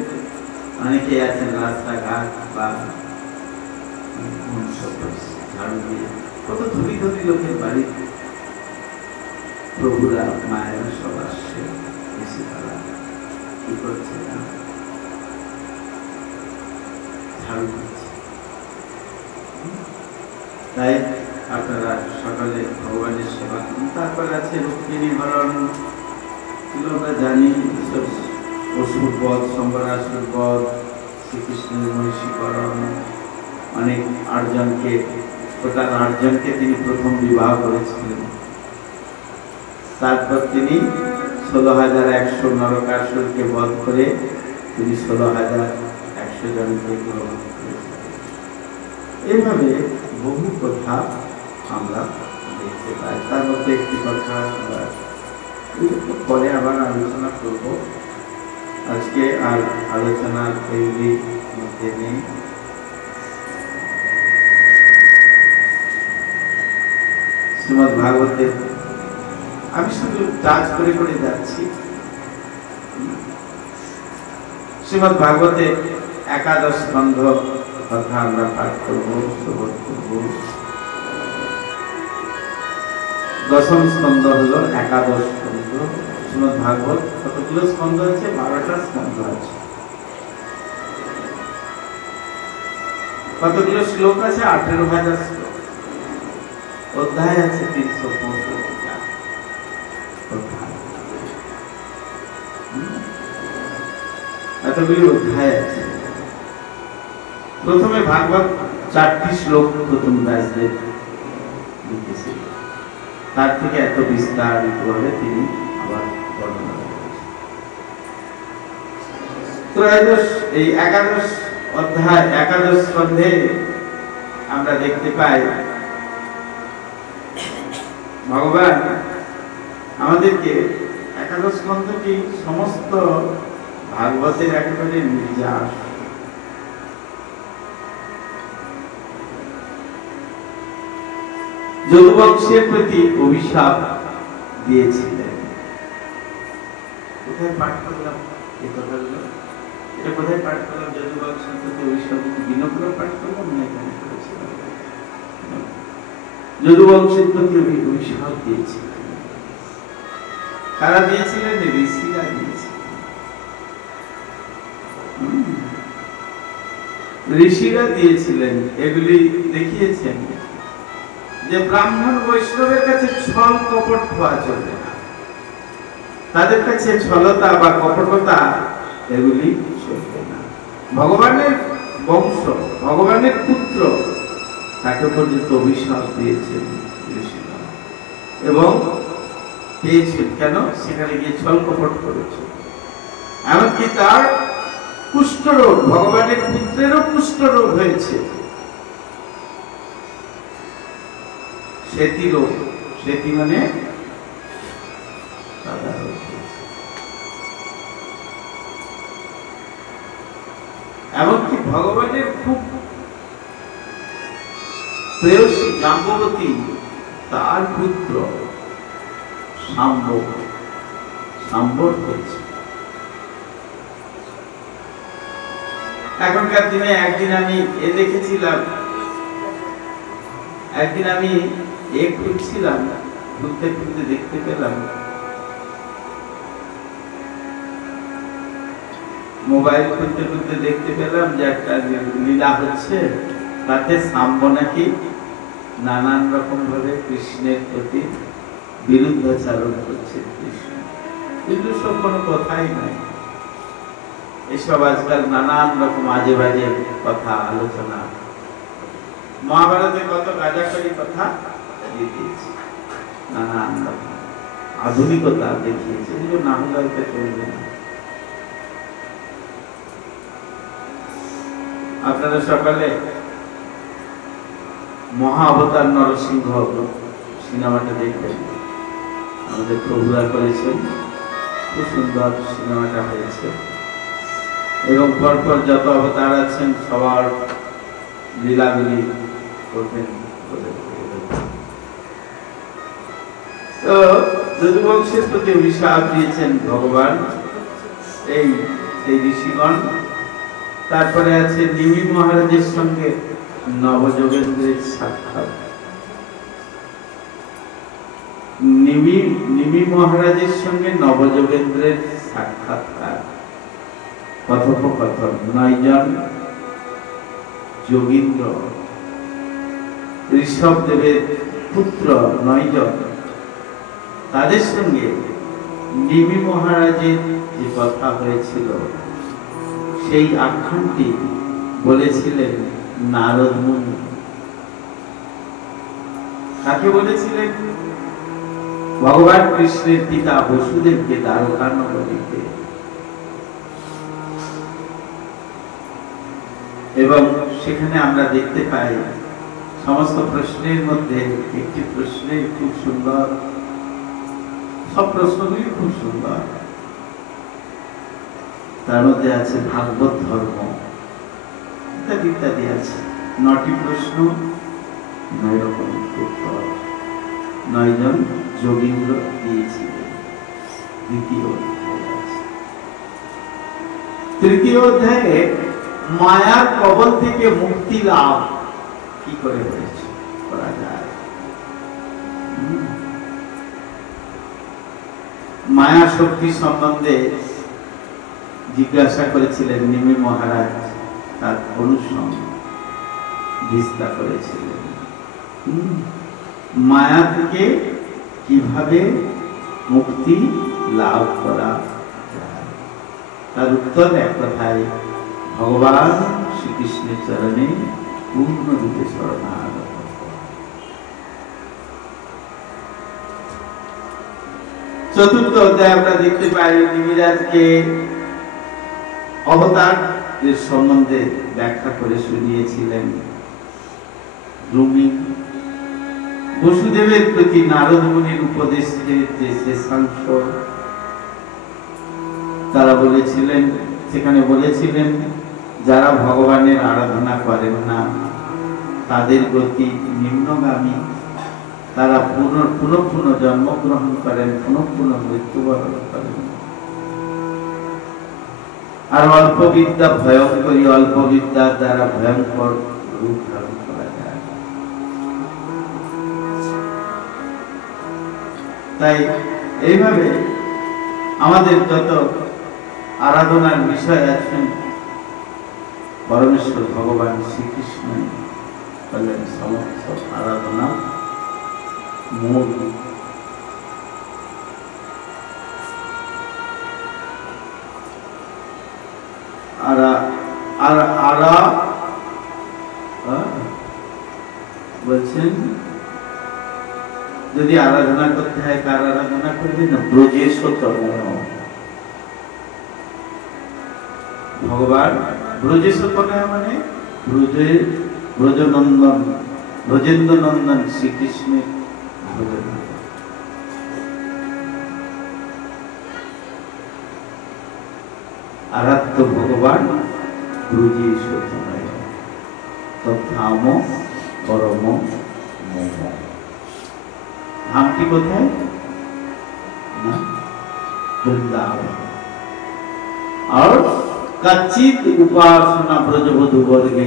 অনেকে আছেন রাস্তাঘাট বা ঝাড়ু দিয়ে, কত ধনী ধনী লোকের বাড়ি প্রভুরা মায়েরা সব আসছে, এসে তারা কি করছে না, ঝাড়ু দিচ্ছে। তাই আপনারা সকালে ভগবানের সেবা করুন। তারপরে আছে রুক্মিণী হরণ, আমরা জানি অসুর বধ, সম্বরাসুর বধ, শ্রীকৃষ্ণের মহিষীকরণ, অনেক 8 জনকে, টোটাল 8 জনকে তিনি প্রথম বিবাহ করেছিলেন। তারপর তিনি 16,100 নরকাসুরকে বধ করে তিনি 16,100 জনকে গ্রহণ করেছিলেন। এইভাবে বহু কথা আমরা দেখতে পাই। তার মধ্যে একটি কথা পরে আবার আলোচনা করব, আজকে আর আলোচনার তৈরির মধ্যে নেই। শ্রীমদ্ ভাগবতে আমি শুধু টাচ করে করে যাচ্ছি। শ্রীমদ্ ভাগবতে একাদশ স্কন্ধ কথা আমরা পাঠ করব, শ্রবণ করব। দশম স্কন্ধ হলো একাদশ স্কন্ধ। শ্রীমদ্ ভাগবত কতগুলো স্কন্ধ আছে? 12টা স্কন্ধ আছে। কতগুলো শ্লোক আছে? 18,000 শ্লোক। অধ্যায় আছে 365টা অধ্যায়। এতগুলি অধ্যায় আছে। প্রথমে ভাগবত 4টি শ্লোক প্রথম ব্যাসদেব লিখেছিলেন, তার থেকে এত বিস্তারিত ভাবে তিনি আবার বর্ণনা করেছেন। ত্রয়োদশ এই একাদশ অধ্যায় একাদশ স্কন্ধে আমরা দেখতে পাই ভগবান আমাদেরকে একাদশ স্কন্ধটি সমস্ত ভাগবতের একেবারে নির্যাস। যদুবংশের প্রতি অভিশাপ দিয়েছিলেন। কোথায় পাঠ করলাম এই কথাগুলো? এটা কোথায় পাঠ করলাম? যদুবংশের প্রতি অভিশাপ বিনগ্র পাঠ করলাম না? এখানে করেছিলাম। যদুবংশের প্রতি অভিশাপ দিয়েছিলেন। কারা দিয়েছিলেন? ঋষিরা দিয়েছিলেন। ঋষিরা দিয়েছিলেন। এগুলি দেখিয়েছেন যে ব্রাহ্মণ বৈষ্ণবের কাছে ছল কপট হওয়া চলবে না, তাদের কাছে ছলতা বা কপটতা এগুলি চলবে না। ভগবানের বংশ, ভগবানের পুত্র, তাকে পর্যন্ত অভিশাপ দিয়েছেন ঋষিরা এবং পেয়েছেন। কেন? সেখানে গিয়ে ছল কপট করেছে। এমনকি তার কুষ্ঠরোগ, ভগবানের পুত্রেরও কুষ্ঠরোগ হয়েছে। সেতি রোগ, সেতি মানে সাদা রোগ। এমনকি ভগবানের খুব প্রেয়সী জাম্ববতী, তার পুত্র শাম্বর হয়েছে। এখনকার দিনে একদিন আমি দেখেছিলাম, একদিন আমি খুঁজছিলাম, ঘুরতে ঘুরতে দেখতে পেলাম মোবাইল খুলতে খুলতে দেখতে পেলাম যে একটা লীলা হচ্ছে, তাতে শাম্ব নাকি নানান রকম ভাবে কৃষ্ণের প্রতি বিরুদ্ধাচারণ করছে। কৃষ্ণ কিন্তু সব কোনো কথাই নাই। এসব আজকাল নানান রকম আজে বাজে কথা আলোচনা, মহাভারতে কত গাজাকারী কথা দিয়ে দিয়েছে, নানান রকম আধুনিকতা দেখিয়েছে। এগুলো না হলে হয়তো চলবে না। আপনারা সকালে মহাবতার নরসিংহ সিনেমাটা দেখবেন, আমাদের প্রভুরা করেছেন, খুব সুন্দর সিনেমাটা হয়েছে এবং পরপর যত অবতার আছেন সবার লীলাগুলি করবেন। তো যদুবংশের প্রতি অভিশাপ দিয়েছেন ভগবান এই ঋষিগণ। তারপরে আছে নিমি মহারাজের সঙ্গে নবযোগেন্দ্রের সাক্ষাৎ। নিমি মহারাজের সঙ্গে নবযোগেন্দ্রের সাক্ষাৎকার, কথোপকথন। 9 জন যোগীন্দ্র, ঋষভদেবের পুত্র 9 জন, তাদের সঙ্গে নিমি মহারাজের যে কথা হয়েছিল সেই আখ্যানটি বলেছিলেন নারদ মুনি। তাকে বলেছিলেন ভগবান কৃষ্ণের পিতা বসুদেবকে দ্বারকা নগরীতে। এবং সেখানে আমরা দেখতে পাই সমস্ত প্রশ্নের মধ্যে একটি প্রশ্নে খুব সুন্দর, সব প্রশ্নগুলি খুব সুন্দর, তার মধ্যে আছে ভাগবত ধর্ম ইত্যাদি ইত্যাদি আছে। 9টি প্রশ্ন, 9 রকম উত্তর। 9 জন যোগীন্দ্র দিয়েছিলেন। দ্বিতীয় তৃতীয় অধ্যায়ে মায়ার কবল থেকে মুক্তি লাভ কি করে হয়েছে করা যায়। মায়া শক্তি সম্বন্ধে জিজ্ঞাসা করেছিলেন নিমি মহারাজ, তার অনুসরণ বিস্তার করেছিলেন। মায়া থেকে কিভাবে মুক্তি লাভ করা যায়, তার উত্তর এক কথায় ভগবান শ্রীকৃষ্ণের চরণে পূর্ণরূপে শরণাগত। চতুর্থ অধ্যায়ে আমরা দেখতে পাই নিমিরাজকে অবতার সম্বন্ধে ব্যাখ্যা করে শুনিয়েছিলেন। বসুদেবের প্রতি নারদ মুনির উপদেশে যে শেষাংশ তারা বলেছিলেন, সেখানে বলেছিলেন যারা ভগবানের আরাধনা করেন না তাদের গতি নিম্নগামী, তারা পুনঃ জন্মগ্রহণ করেন, পুনঃ মৃত্যুবরণ করেন। আর অল্প বিদ্যা ভয়ঙ্করী, অল্প বিদ্যার দ্বারা ভয়ঙ্কর রূপ ধারণ করা যায়। তাই এইভাবে আমাদের যত আরাধনার বিষয় আছেন পরমেশ্বর ভগবান শ্রীকৃষ্ণ বললেন সমস্ত আরাধনা মূল। বলছেন যদি আরাধনা করতে হয় কার আরাধনা করবে না, ব্রজেশ ভগবান ব্রজেশ মানে ব্রজনন্দন, ব্রজেন্দ্র নন্দন শ্রীকৃষ্ণের আরাধ্য ভগবান ব্রজেশ ধাম পরম মম। ধামটি কোথায় না বৃন্দাবন। আর কচ্ছিত উপাসনা ব্রজবধূ বর্গে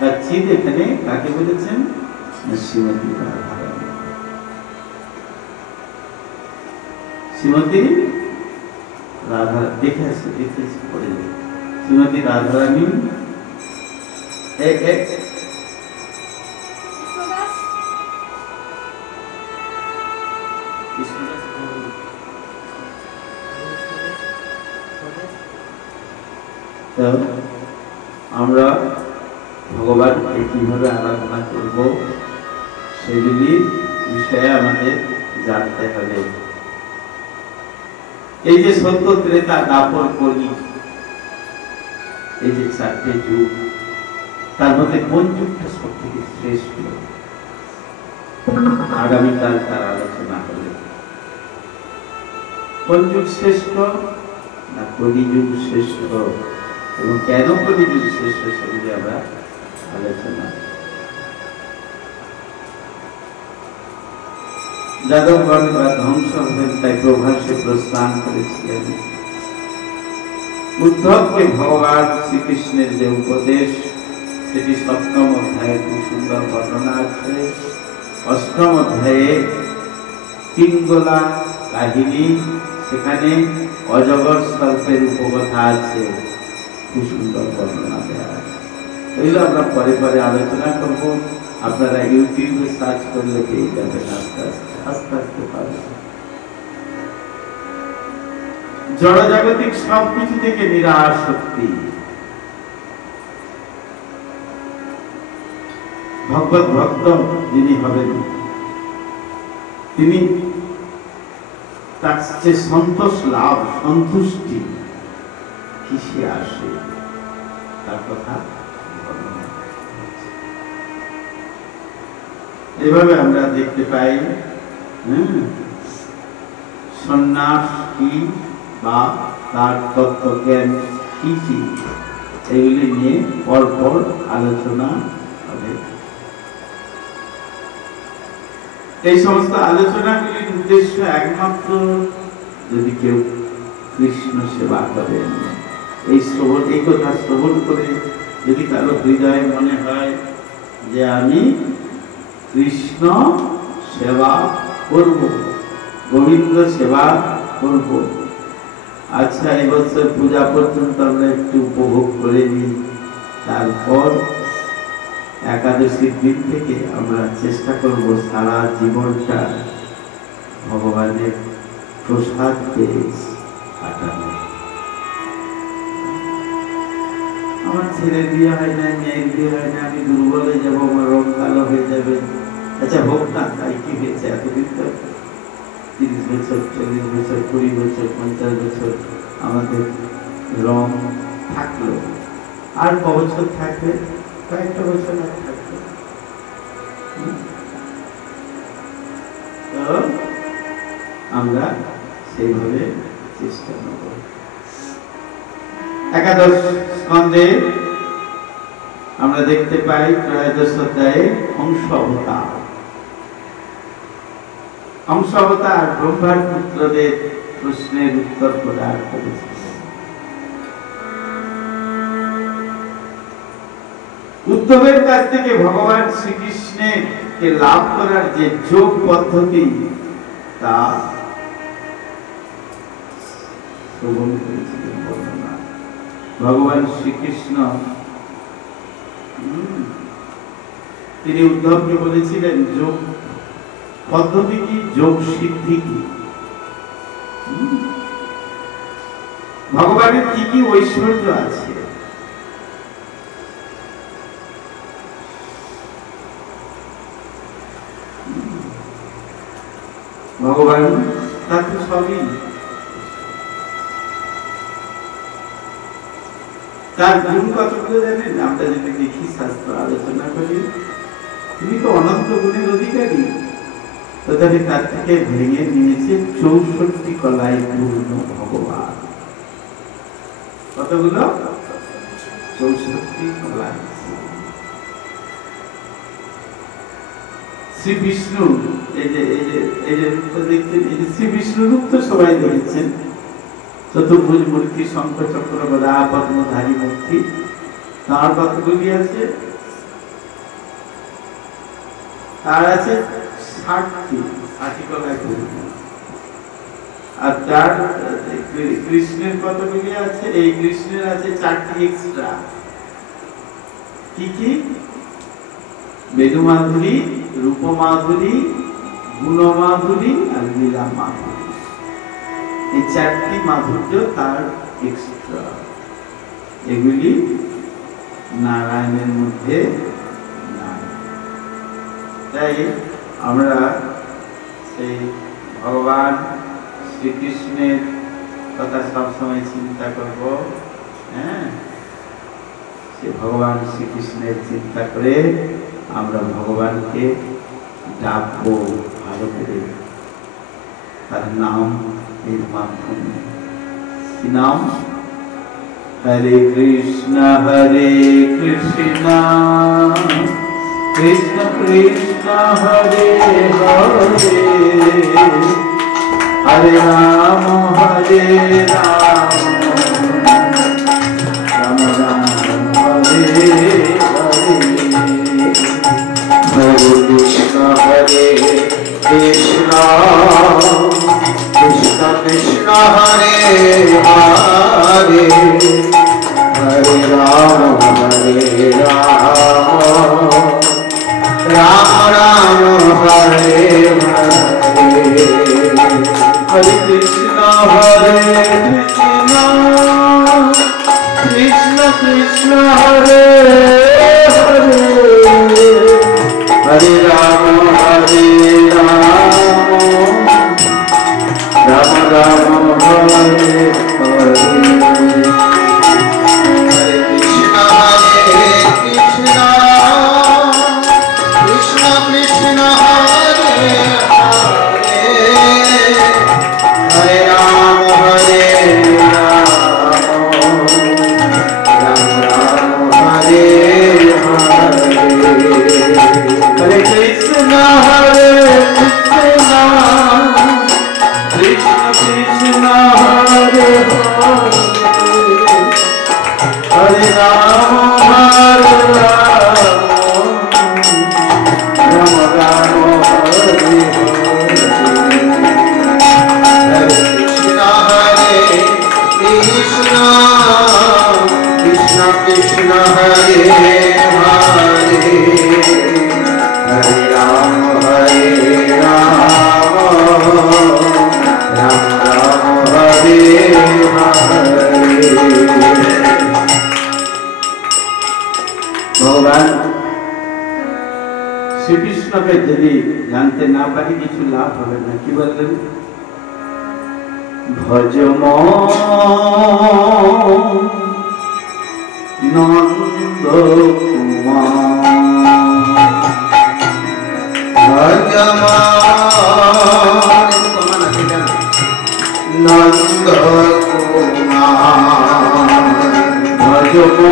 কচ্ছিত এখানে কাকে বলেছেন? শ্রীমতী রাধারানী। শ্রীমতী রাধা দেখেছে পড়ে শ্রীমতী রাধারানী আমরা ভগবানকে কিভাবে আরাধনা করব সেগুলির বিষয়ে আমাদের জানতে হবে। এই যে সত্য ত্রেতা দাপর কলি, এই যে 4টে যুগ, তার মধ্যে কোন যুগটা সব থেকে শ্রেষ্ঠ আগামীকাল তার আলোচনা হবে। কোন যুগ শ্রেষ্ঠ না কলিযুগ শ্রেষ্ঠ, এবং কেন কলিযুগ শ্রেষ্ঠ সেগুলি আমরা আলোচনা। যাদবগণ বা ধ্বংস হবেন তাই প্রভাসে প্রস্থান করেছিলেন। উদ্ধবকে ভগবান শ্রীকৃষ্ণের যে উপদেশ সেটি 7ম অধ্যায়ে খুব সুন্দর বর্ণনা আছে। 8ম অধ্যায়ে পিঙ্গলা কাহিনী, সেখানে অজগর সর্পের উপকথা আছে, খুব সুন্দর বর্ণনা দেওয়া আছে। এগুলো আমরা পরে পরে আলোচনা করব। আপনারা ইউটিউবে সার্চ করলে পেয়ে যাবেন, আস্তে আস্তে পাবেন। জড়জাগতিক সবকিছু থেকে নিরাসক্তি, ভগবত ভক্ত যিনি হবেন তিনি তার যে সন্তোষ লাভ, সন্তুষ্টি কিসে আসে তার কথা এভাবে আমরা দেখতে পাই। সন্ন্যাস কি বা তার তত্ত্বজ্ঞান কি কি, এগুলি নিয়ে পরপর আলোচনা হবে। এই সমস্ত আলোচনাগুলির উদ্দেশ্য একমাত্র যদি কেউ কৃষ্ণ সেবা করেন, এই কথা শ্রবণ করে যদি কারো হৃদয়ে মনে হয় যে আমি কৃষ্ণ সেবা করব, গোবিন্দ সেবা করব, আচ্ছা এবছর পূজা পর্যন্ত আমরা একটু উপভোগ করে নিই, তারপর একাদশীর দিন থেকে আমরা চেষ্টা করব সারা জীবনটা ভগবানের প্রসাদ পেয়ে কাটানো। আমার ছেলের বিয়ে হয় না, মেয়ের বিয়ে হয় না, আমি দুর্বল হয়ে যাবো, আমার রোগ কালো হয়ে যাবে। আচ্ছা হোক না, তাই কি হয়েছে? এতদিন তো 30 বছর, 40 বছর, 20 বছর, 50 বছর আমাদের রং থাকলো, আর ক বছর থাকবে? কয়েকটা বছর আর থাকবে। তো আমরা সেইভাবে চেষ্টা করব। একাদশ স্কন্ধে আমরা দেখতে পাই ত্রয়োদশ অধ্যায়ে অংশ অবতার। অংশ অবতার ব্রহ্মার পুত্রদের প্রশ্নের উত্তর প্রদান করেছে। উদ্ধবের কাছ থেকে ভগবান শ্রীকৃষ্ণকে লাভ করার যে যোগ পদ্ধতি তা শ্রবণ করেছিলেন বর্ণনা। ভগবান শ্রীকৃষ্ণ তিনি উদ্ধবকে বলেছিলেন যোগ পদ্ধতি কি, যোগ সিদ্ধি কি, ভগবানের কি কি ঐশ্বর্য আছে। ভগবান তার তো সবই, তার গুণ কতগুলো জানেন? আমরা যদি দেখি শাস্ত্র আলোচনা করি, তিনি তো অনন্ত গুণের অধিকারী, তথাপি তার থেকে ভেঙে নিয়েছে 64 কলায় পূর্ণ ভগবান। কতগুলো? 64 কলায়। শ্রী বিষ্ণু, এই যে রূপ দেখছেন, এই যে শ্রী বিষ্ণু রূপ তো সবাই দেখেছেন, চতুর্ভুজ মূর্তি, শঙ্খ চক্র গদা পদ্মধারী মূর্তি। তার কতগুলি আছে? তার আছে 60 কলায় পূর্ণ। আর তার কৃষ্ণের কতগুলি আছে? এই কৃষ্ণের আছে 4টি এক্সট্রা। কি কি? বেদু মাধুরী, রূপ মাধুরী, গুণ মাধুরী আর লীলা মাধুরী। এই 4টি মাধুর্য তার এক্সট্রা। এগুলি নারায়ণের মধ্যে নাই। তাই আমরা সেই ভগবান শ্রীকৃষ্ণের কথা সবসময় চিন্তা করব। হ্যাঁ, সে ভগবান শ্রীকৃষ্ণের চিন্তা করে আমরা ভগবানকে ডাকবো ভালো করে, তার নাম এর মাধ্যমে। কি নাম? হরে কৃষ্ণ কৃষ্ণ কৃষ্ণ হরে হরে, হরে রাম রাম রাম হরে হরে। হরে কৃষ্ণ কৃষ্ণ কৃষ্ণ হরে হরে, হরে রাম রাম রাম হরে হরে। হরে কৃষ্ণ কৃষ্ণ কৃষ্ণ হরে হরে, হরে রাম রাম রাম হরে হরে। হরে কৃষ্ণ কৃষ্ণ কৃষ্ণ কৃষ্ণ হরে হরে, হরে রাম রাম রাম হরে হরে। হরে Krishna Krishna Krishna Hare Hare Hare Rama Hare Rama Rama Rama Hare Hare Hare Krishna Hare Krishna Krishna Krishna Hare Hare Hare Rama Hare Rama Rama Rama Hare Hare भगवान श्री कृष्ण के यदि जानते ना पारी किछु लाभ হবে না কি বললেন ভজম নন্দ কুমার ভজম নন্দ কুমার ভজম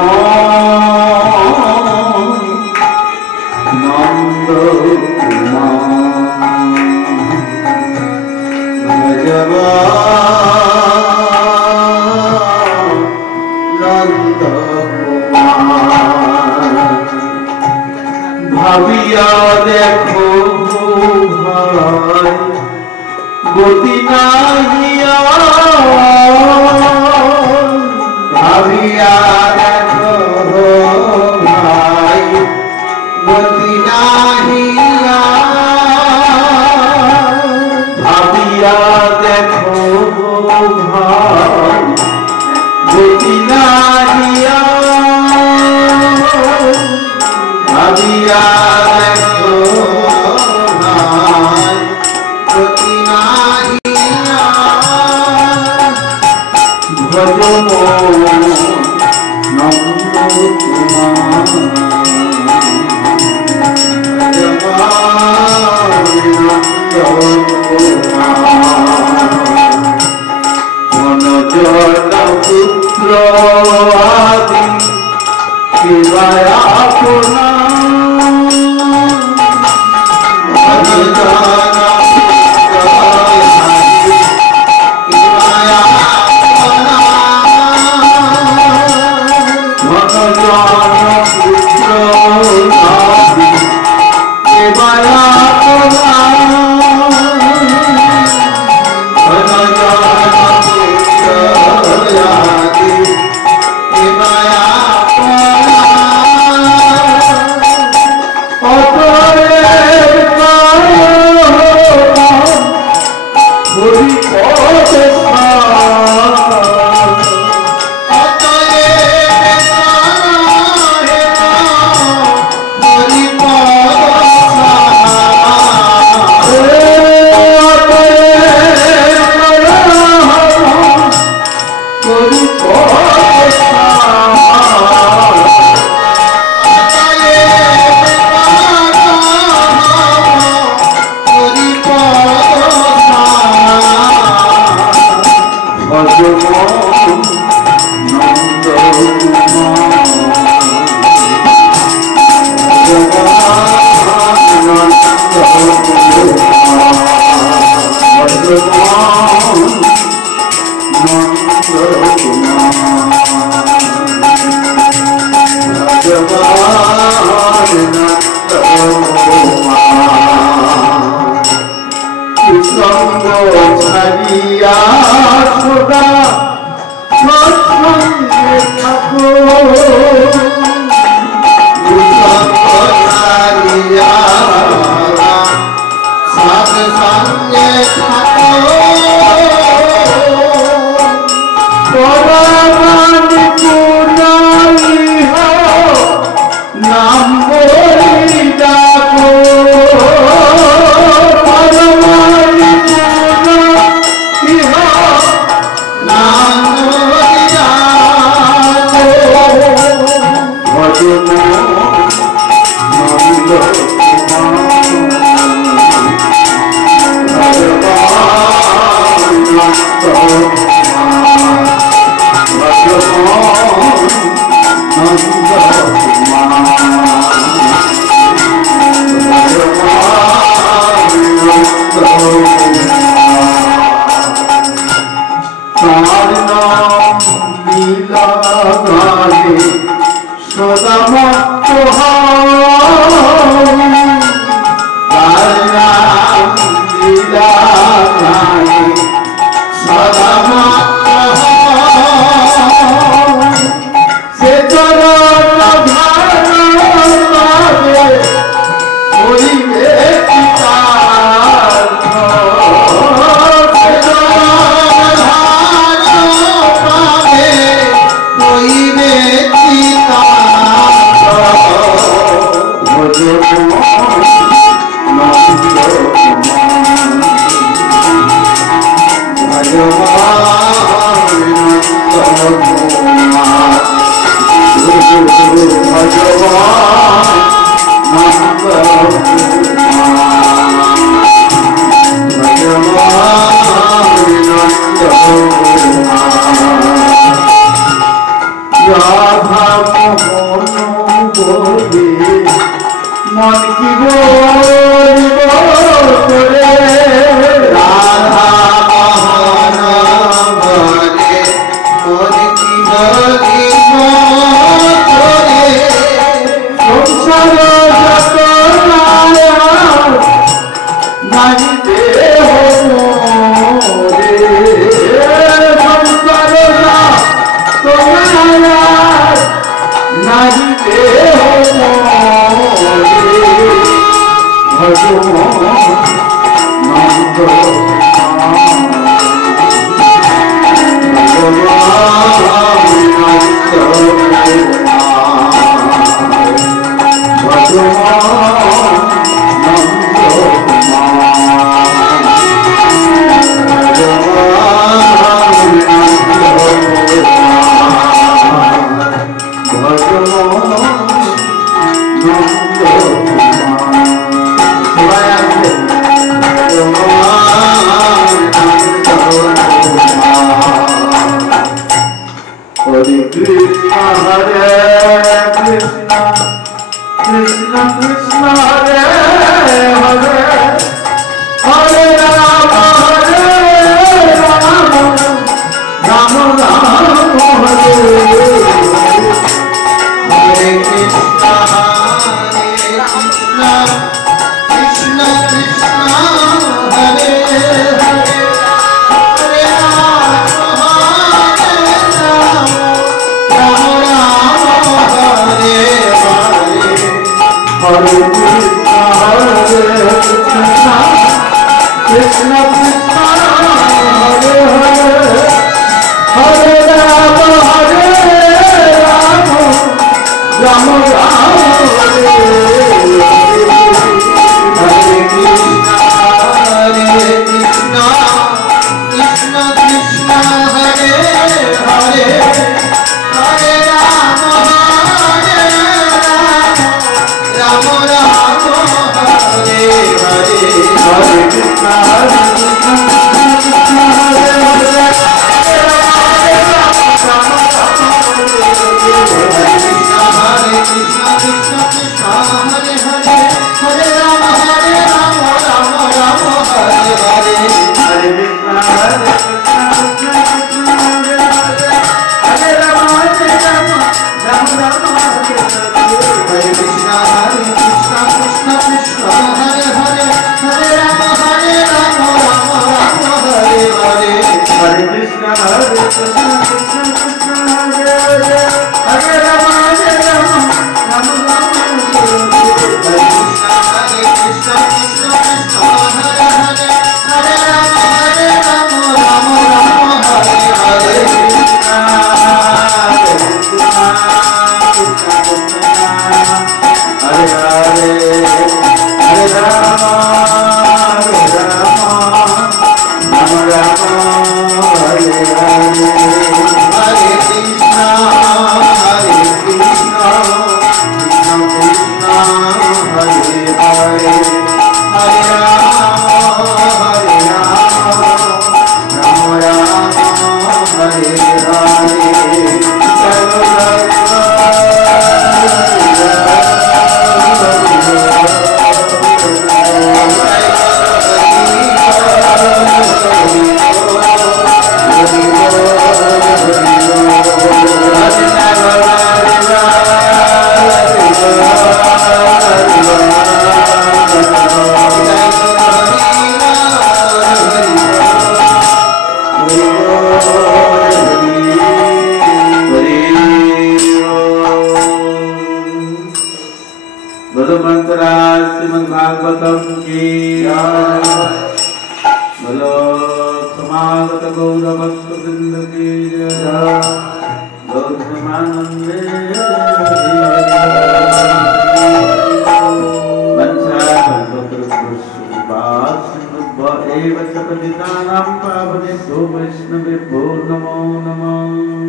নন্দ কুমার ভজব নন্দ কুমার ভাবিয়া দেখো ভাই গতি নাহিয়া ভাবিয়া দেখো ভাই গতি নাহিয়া ভাবিয়া দেখো ভাই গতি নাহিয়া ভাবিয়া দেখো ভাই গতি নাহিয়া ভজন নন্দ কুমার পুত্র আদি শিবায় আপনা Bye. আমার নাম লীলা গানে সদা মত্ত হই, তার নাম লীলা গানে সদা মত্ত হই। সে চরণ ধারে হইবে मन की बोल करे राधा मोहन बोले मन की बोली करे संसार जत माया नहीं दे हो रे संसार तो माया नहीं दे हो Hare भागवतम की बोलो समागत गौर भक्त वृंद की जय। गौतमानंदे वंशा एव च पतितानां पावनेभ्यो वैष्णवेभ्यो नमो नमः।